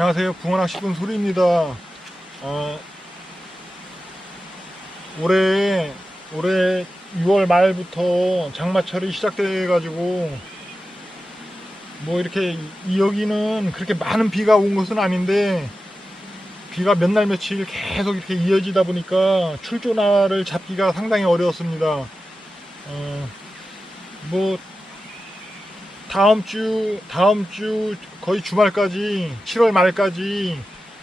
안녕하세요. 붕어낚시꾼 소리입니다. 어, 올해, 올해 6월 말부터 장마철이 시작돼 가지고, 뭐 이렇게, 이- 여기는 그렇게 많은 비가 온 것은 아닌데, 비가 몇 날 며칠 계속 이렇게 이어지다 보니까 출조나를 잡기가 상당히 어려웠습니다. 어, 뭐, 다음 주, 다음 주 거의 주말까지, 7월 말까지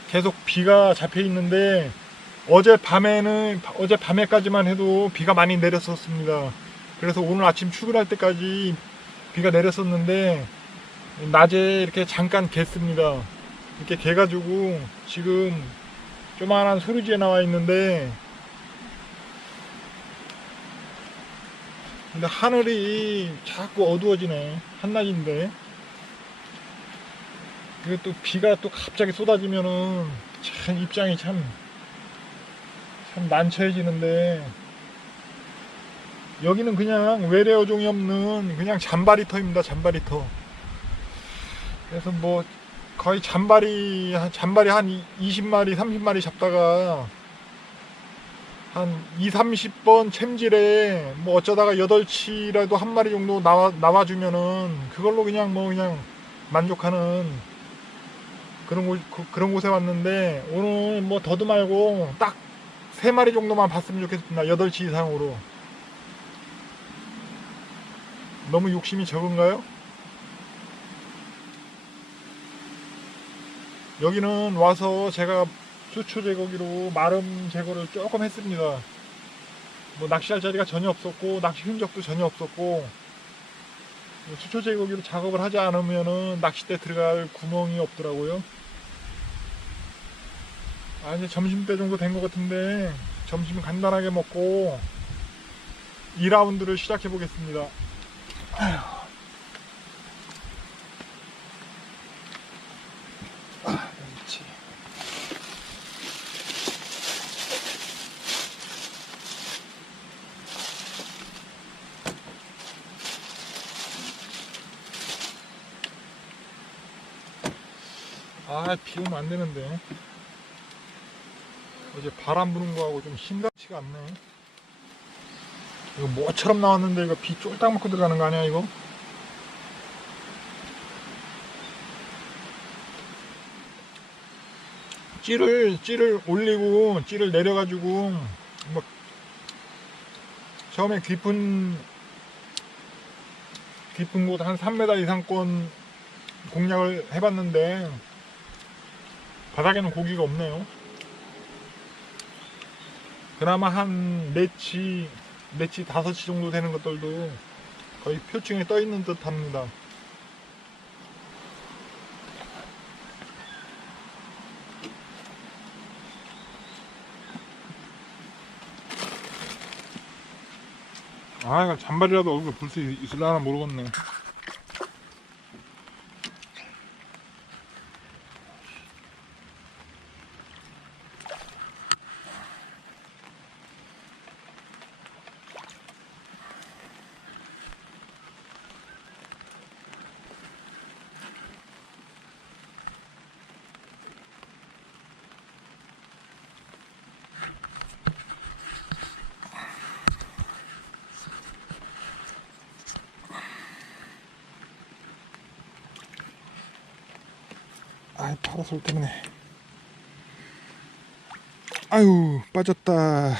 계속 비가 잡혀 있는데, 어제 밤에는, 어제 밤에까지만 해도 비가 많이 내렸었습니다. 그래서 오늘 아침 출근할 때까지 비가 내렸었는데, 낮에 이렇게 잠깐 갰습니다. 이렇게 개가지고 지금 조만한 소리지에 나와 있는데, 근데 하늘이 자꾸 어두워지네. 한낮인데. 이게 또 비가 또 갑자기 쏟아지면은 참 입장이 참, 참 난처해지는데. 여기는 그냥 외래어종이 없는 그냥 잔바리터입니다. 잔바리터. 그래서 뭐 거의 잔바리, 한- 잔바리 한 20마리, 30마리 잡다가 한 2, 30번 챔질에 뭐 어쩌다가 8치라도 한 마리 정도 나와, 나와주면은 그걸로 그냥 뭐 그냥 만족하는 그런 곳, 그- 그런 곳에 왔는데 오늘 뭐 더도 말고 딱 3마리 정도만 봤으면 좋겠습니다. 8치 이상으로. 너무 욕심이 적은가요? 여기는 와서 제가 수초 제거기로 마름 제거를 조금 했습니다. 뭐 낚시할 자리가 전혀 없었고 낚시 흔적도 전혀 없었고 수초 제거기로 작업을 하지 않으면은 낚싯대 들어갈 구멍이 없더라고요. 아 이제 점심 때 정도 된 것 같은데 점심 간단하게 먹고 2라운드를 시작해 보겠습니다. 아, 비 오면 안 되는데. 어제 바람 부는 거하고 좀 심각치가 않네. 이거 뭐처럼 나왔는데 이거 비 쫄딱 맞고 들어가는 거 아니야, 이거? 찌를, 찌를 올리고, 찌를 내려가지고, 뭐, 처음에 깊은, 깊은 곳 한 3m 이상권 공략을 해봤는데, 바닥에는 고기가 없네요. 그나마 한 네치, 네치 다섯 치 정도 되는 것들도 거의 표층에 떠 있는 듯 합니다. 아, 이거 잔발이라도 얼굴 볼 수 있을라나 모르겠네. 파라솔 때문에. 아유, 빠졌다.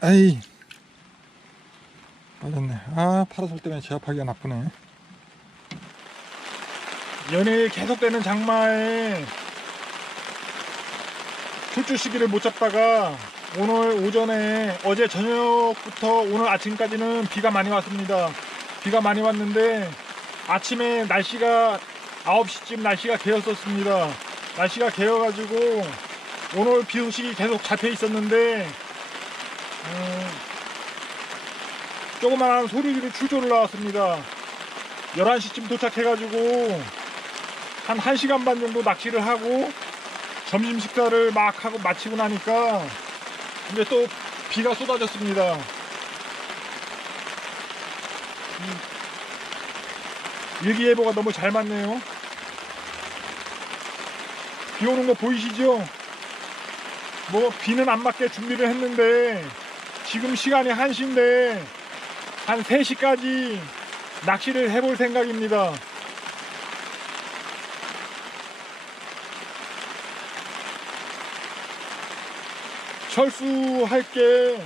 아이. 빠졌네. 아, 파라솔 때문에 제압하기가 나쁘네. 연일 계속되는 장마에 출주 시기를 못 잡다가 오늘 오전에 어제 저녁부터 오늘 아침까지는 비가 많이 왔습니다. 비가 많이 왔는데 아침에 날씨가 9시쯤 날씨가 개었었습니다. 날씨가 개어가지고 오늘 비 소식이 계속 잡혀 있었는데 음, 조그마한 소리기로 출조를 나왔습니다. 11시쯤 도착해가지고 한 1시간 반 정도 낚시를 하고 점심 식사를 막 하고 마치고 나니까 이제 또 비가 쏟아졌습니다. 음, 일기예보가 너무 잘 맞네요. 비 오는 거 보이시죠? 뭐 비는 안 맞게 준비를 했는데 지금 시간이 1시인데 한 3시까지 낚시를 해볼 생각입니다. 철수할 게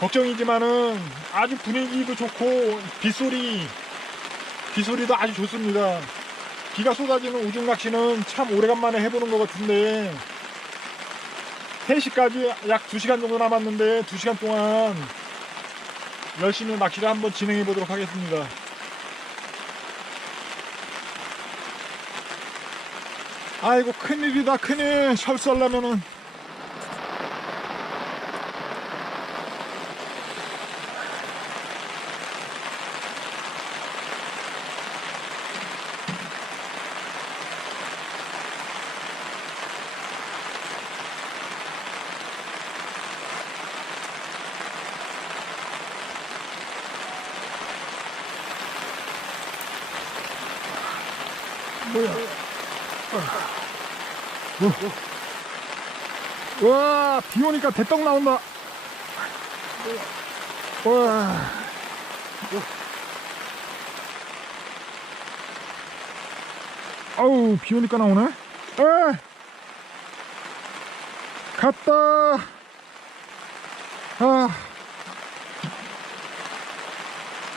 걱정이지만은 아주 분위기도 좋고 빗소리 빗소리도 아주 좋습니다. 비가 쏟아지는 우중 낚시는 참 오래간만에 해보는 것 같은데 3시까지 약 2시간 정도 남았는데 2시간 동안 열심히 낚시를 한번 진행해 보도록 하겠습니다. 아이고 큰일이다 큰일 철수하려면은 뭐야 어. 와, 비 오니까 대떡 나온다. 와. 아우, 비 오니까 나오네. 에! 갔다. 아.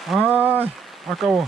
아, 아까워.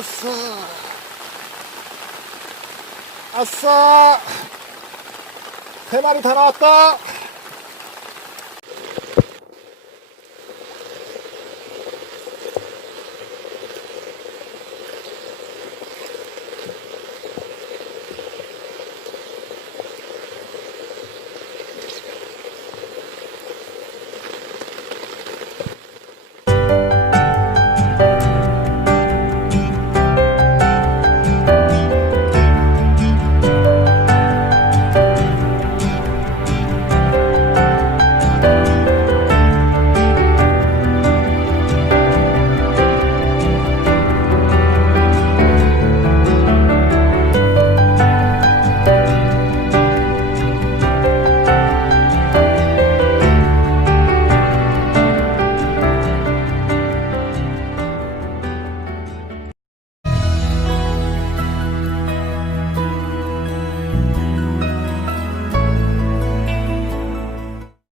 아싸. 아싸. 세 마리 다 나왔다.